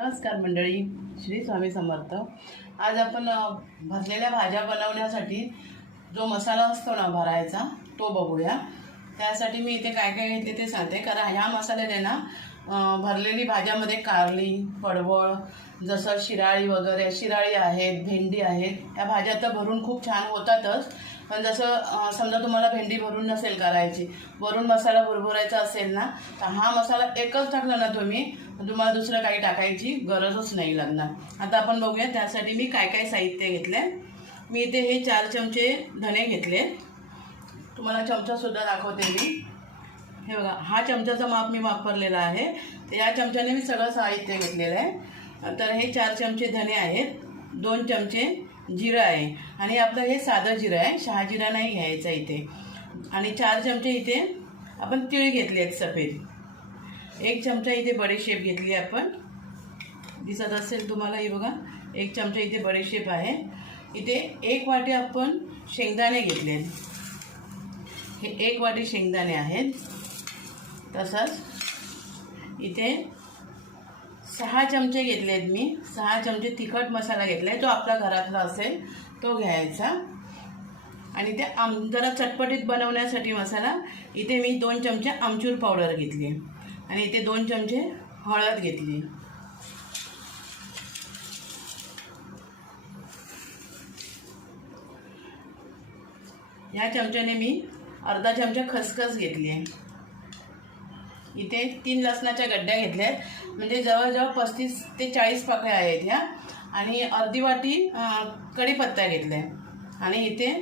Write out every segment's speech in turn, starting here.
नमस्कार मंडळी श्री स्वामी समर्थ. आज आपण भरलेल्या भाज्या बनवण्यासाठी जो मसाला असतो ना भरायचा तो बघूया. त्यासाठी मी इथे काय काय घेतले ते सांगते. कारण ह्या मसाल्याने ना भरलेली भाज्यामध्ये कारली पडवळ जसं शिराळी वगैरे शिराळी आहेत भेंडी आहेत या भाज्या तर भरून खूप छान होतातच. पण जसं समजा तुम्हाला भेंडी भरून नसेल करायची वरून मसाला भरभरायचा असेल ना तर हा मसाला एकच टाकला ना तुम्ही तुम्हाला दुसरं काही टाकायची गरजच नाही लागणार. आता आपण बघूया त्यासाठी मी काय काय साहित्य घेतले. मी इथे हे चार चमचे धणे घेतले. तुम्हाला चमचासुद्धा दाखवते मी. हे बघा हा चमचाचा माप मी वापरलेला आहे. तर या चमच्याने मी सगळं साहित्य घेतलेलं आहे. तर हे चार चमचे धणे आहेत दोन चमचे जिरं आहे. आणि आपलं हे साधं जिरं आहे. शहाजिरा नाही घ्यायचा इथे. आणि चार चमचे इथे आपण तिळ घेतले आहेत सफेद. एक चमचा इथे बडीशेप घेतली आपण. दिसत असेल तुम्हाला हे बघा. एक चमचा इथे बडीशेप आहे. इथे एक वाटी आपण शेंगदाणे घेतले हे एक वाटी शेंगदाणे आहेत. तसंच इथे सहा चमचे घेतले आहेत मी. सहा चमचे तिखट मसाला घेतला आहे जो आपला घरातला असेल तो घ्यायचा. आणि ते आम जरा चटपटीत बनवण्यासाठी मसाला इथे मी दोन चमचे आमचूर पावडर घेतली. आणि इथे दोन चमचे हळद घेतली. ह्या चमच्याने मी अर्धा चमचा खसखस घेतली आहे. इथे तीन लसणाच्या गड्ड्या घेतल्या आहेत म्हणजे जवळजवळ पस्तीस ते चाळीस पाकळ्या आहेत ह्या. आणि अर्धी वाटी कढीपत्ता घेतला आहे आणि इथे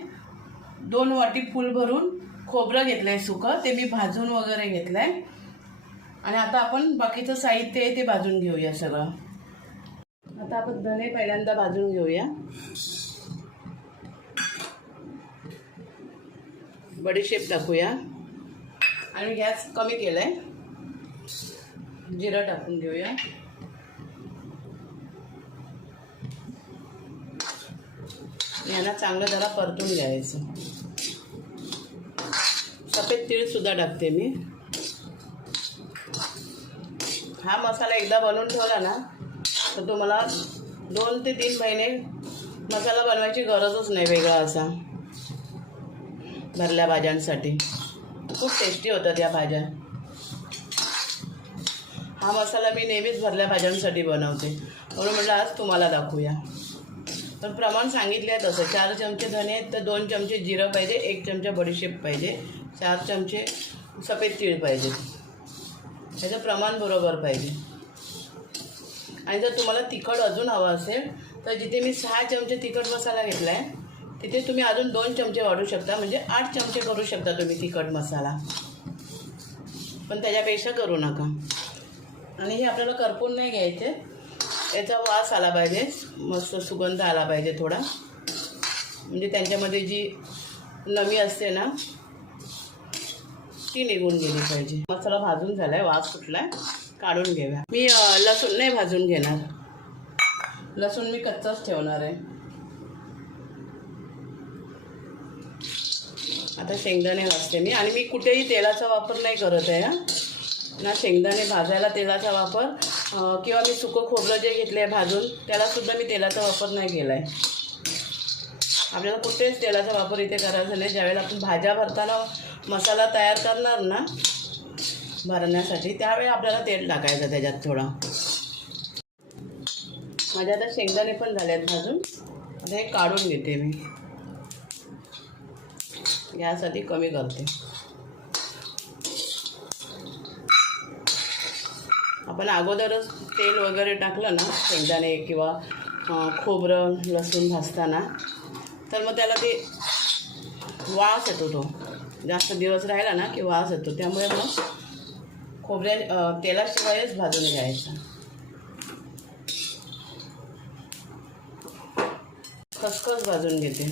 दोन वाटी फूल भरून खोबरं घेतलं आहे सुकं. ते मी भाजून वगैरे घेतलं आहे आणि आता आपण बाकीचं साहित्य आहे ते भाजून घेऊया सगळं. आता आपण धने पहिल्यांदा भाजून घेऊया. बडीशेप टाकूया. आणि गॅस कमी केला आहे जिरा टाकून घेऊया. यांना चांगलं जरा परतून घ्यायचं. सफेद तीळसुद्धा टाकते मी. हा मसाला एकदा बनवून ठेवला ना तर तुम्हाला दोन ते तीन महिने मसाला बनवायची गरजच नाही वेगळा असा. भरल्या भाज्यांसाठी. खूप टेस्टी होतात या भाज्या. हा मसाला मी नेहमीच भरल्या भाज्यांसाठी बनवते. म्हणून म्हटलं आज तुम्हाला दाखवूया. तर प्रमाण सांगितले आहे तसं. चार चमचे धने आहेत तर दोन चमचे जिरं पाहिजे एक चमचा बडीशेप पाहिजे चार चमचे सफेद तीळ पाहिजे. ह्याचं प्रमाण बरोबर पाहिजे. आणि जर तुम्हाला तिखट अजून हवं असेल तर जिथे मी सहा चमचे तिखट मसाला घेतला आहे तिथे तुम्ही अजून दोन चमचे वाढू शकता म्हणजे आठ चमचे करू शकता तुम्ही तिखट मसाला. पण त्याच्यापेक्षा करू नका. आणि हे आपल्याला करपून नाही घ्यायचे. याचा वास आला पाहिजे. मस्त सुगंध आला पाहिजे थोडा. म्हणजे त्यांच्यामध्ये जी नमी असते ना ती निघून गेली पाहिजे. मसाला भाजून झाला आहे वास सुटला आहे काढून घेऊया. मी लसूण नाही भाजून घेणार. लसूण मी कच्चाच ठेवणार आहे. आता शेंगदाणे भाजते मी. आणि मी कुठेही तेलाचा वापर नाही करत आहे हा. ना शेंगदाणे भाजायला तेलाचा वापर किंवा मी सुकं खोबरं जे घेतलं आहे भाजून त्यालासुद्धा मी तेलाचा वापर नाही केला आहे आपल्याला कुठेच तेलाचा वापर इथे करायचा नाही. ज्यावेळेला आपण भाज्या भरताना मसाला तयार करणार ना भरण्यासाठी त्यावेळी आपल्याला तेल टाकायचं त्याच्यात थोडं. माझ्या आता शेंगदाणे पण झाले आहेत भाजून. आता हे काढून घेते मी. यासाठी कमी करते. आपण अगोदरच तेल वगैरे टाकलं ना शेंगदाणे किंवा खोबरं लसूण भाजताना तर मग त्याला ते वास येतो तो. जास्त दिवस राहिला ना की वास येतो. त्यामुळे मग खोबऱ्या तेलाशिवायच भाजून घ्यायचं. खसखस भाजून घेते.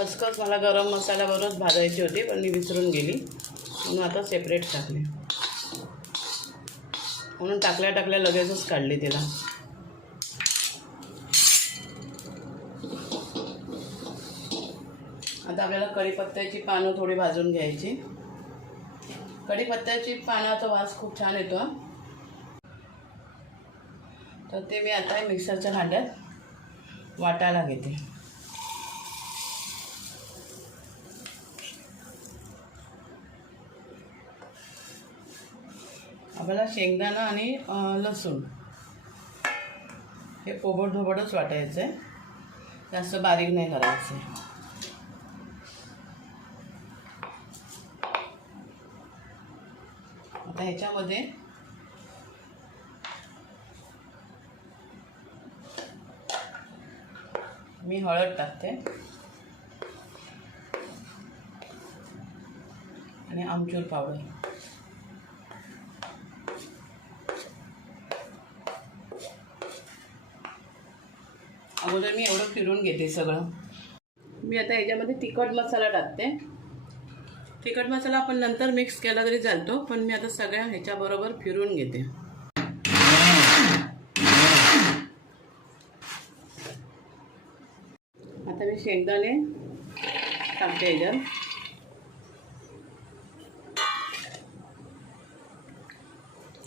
खसखस मला गरम मसाल्याबरोबरच भाजायची होती पण मी विसरून गेली. म्हणून आता सेपरेट टाकले. म्हणून टाकल्या टाकल्या लगेचच काढली तिला. आता आपल्याला कढीपत्त्याची पानं थोडी भाजून घ्यायची. कढीपत्त्याची पानाचा वास खूप छान येतो. तर ते मी आता मिक्सरच्या भांड्यात वाटायला घेते. आपल्याला शेंगदाणा आणि लसूण. हे ओबड धोबडच वाटायचं आहे जास्त बारीक नाही करायचं आहे आता ह्याच्यामध्ये मी हळद टाकते. आणि आमचूर पावडर. अगोदर मी एवढं फिरून घेते सगळं. मी आता ह्याच्यामध्ये तिखट मसाला टाकते. तिखट मसाला आपण नंतर मिक्स केला तरी चालतो पण मी आता सगळ्या ह्याच्याबरोबर फिरून घेते. आता मी शेंगदाणे टाकते ह्याच्यात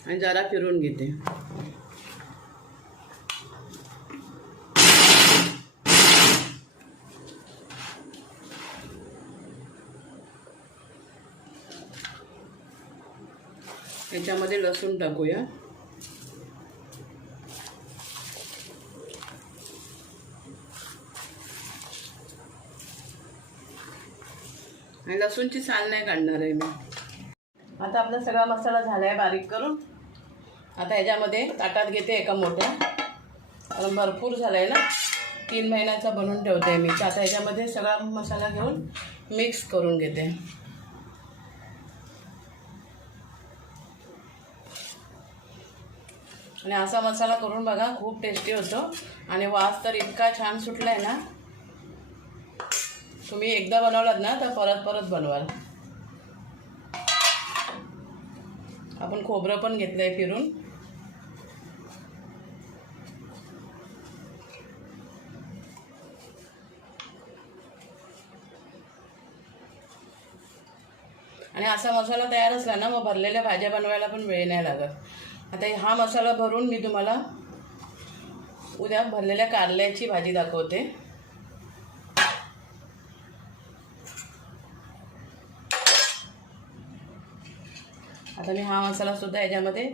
आणि जरा फिरून घेते. याच्यामध्ये लसूण टाकूया. आणि लसूणची साल नाही काढणार आहे मी. आता आपला सगळा मसाला झाला आहे बारीक करून. आता ह्याच्यामध्ये ताटात घेते एका मोठ्या. कारण भरपूर झाला आहे ना. तीन महिन्याचा बनवून ठेवते मी. आता ह्याच्यामध्ये सगळा मसाला घेऊन मिक्स करून घेते. आणि असा मसाला करून बघा खूप टेस्टी होतो. आणि वास तर इतका छान सुटला आहे ना. तुम्ही एकदा बनवलात ना तर परत परत बनवाल. आपण खोबरं पण घेतलं आहे फिरून. आणि असा मसाला तयार असला ना मग भरलेल्या भाज्या बनवायला पण वेळ नाही लागत. आता हा मसाला भरून मी तुम्हाला उद्या भरलेल्या कारल्याची भाजी दाखवते. आता मी हा मसाला सुद्धा याच्यामध्ये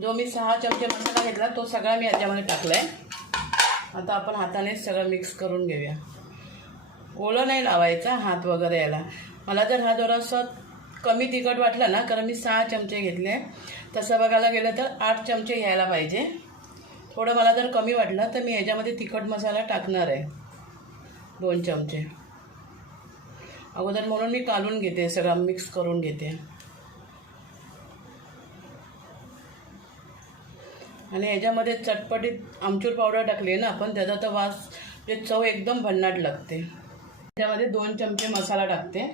जो मी सहा चमचे मसाला घेतला तो सगळा मी याच्यामध्ये टाकला आहे आता आपण हातानेच सगळं मिक्स करून घेऊया. ओलं नाही लावायचा हात वगैरे याला. मला जर हा जरासा कमी तिखट वाटलं ना कारण मी सहा चमचे घेतले. तसं बघायला गेलं तर आठ चमचे घ्यायला पाहिजे. थोडं मला जर कमी वाटलं तर मी ह्याच्यामध्ये तिखट मसाला टाकणार आहे. दोन चमचे. अगोदर म्हणून मी काढून घेते सगळं मिक्स करून घेते. आणि ह्याच्यामध्ये चटपटीत आमचूर पावडर टाकली आहे ना आपण त्याचा तर वास म्हणजे चव एकदम भन्नाट लागते. त्याच्यामध्ये दोन चमचे मसाला टाकते.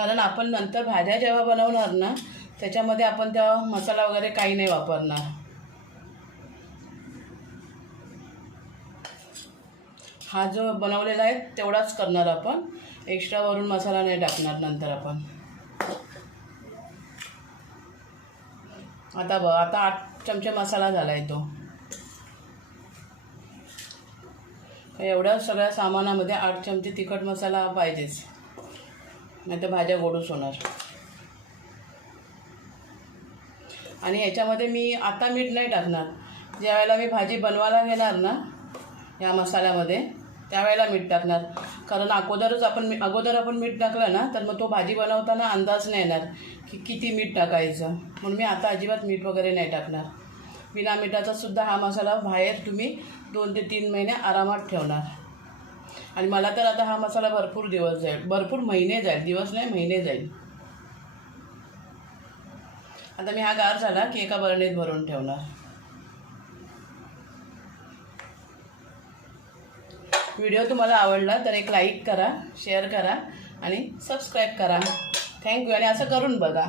कारण आपण नंतर भाज्या जेव्हा बनवणार ना त्याच्यामध्ये आपण तेव्हा मसाला वगैरे काही नाही वापरणार. हा जो बनवलेला आहे तेवढाच करणार आपण. एक्स्ट्रावरून मसाला नाही टाकणार नंतर आपण. आता बघ आता आठ चमचे मसाला झाला आहे तो. एवढ्या सगळ्या सामानामध्ये आठ चमचे तिखट मसाला पाहिजेच. नाही तर भाज्या गोडूस होणार. आणि याच्यामध्ये मी आता मीठ नाही टाकणार. ज्यावेळेला मी भाजी बनवायला घेणार ना या मसाल्यामध्ये त्यावेळेला मीठ टाकणार. कारण अगोदरच आपण मी अगोदर आपण मीठ टाकलं ना तर मग तो भाजी बनवताना अंदाज नाही येणार की किती मीठ टाकायचं. म्हणून मी आता अजिबात मीठ वगैरे नाही टाकणार. बिना मिठाचा सुद्धा हा मसाला बाहेर तुम्ही दोन ते तीन महिने आरामात ठेवणार. आणि मला तर आता हा मसाला भरपूर दिवस जाईल. भरपूर महिने जाईल. दिवस नाही महिने जाईल. आता मी हा गार झाला की एका बरणीत भरून ठेवणार. व्हिडिओ तुम्हाला आवडला तर एक लाईक करा शेअर करा आणि सबस्क्राईब करा. थँक्यू. आणि असं करून बघा.